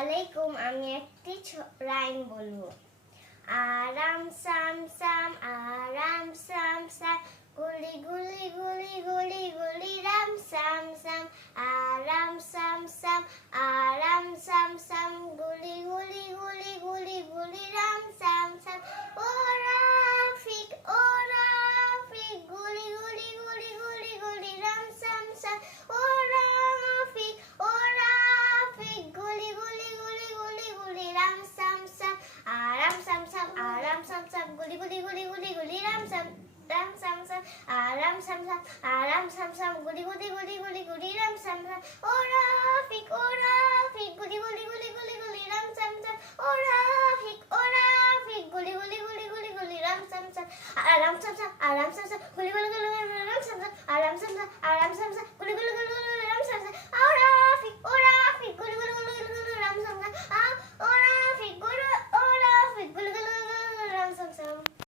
আলাইকুম। আমি একটি রাইম বলবো। আরাম সাম সাম, আরাম সাম সাম, গুলি গুলি গুলি গুলি গুলি রাম সাম সাম, আরাম সাম সাম, আরাম সাম সাম, গুলি গুলি গুলি গুলি গুলি রাম সাম সাম। ও রাফিক, ও রাফিক, গুলি গুলি গুলি গুলি গুলি রাম সাম সাম। ও রাফিক, ও রাফিক, গুলি গুলি গুলি গুলি গুলি রাম সাম সাম, আরাম সাম সাম, আরাম সাম সাম, গুলি গুলি গুলি গুলি গুলি রাম সাম রাম সাম সাম, আরাম সাম সাম, আরাম সাম সাম, গুলি গুলি গুলি গুলি গুলি রাম সাম সাম। ও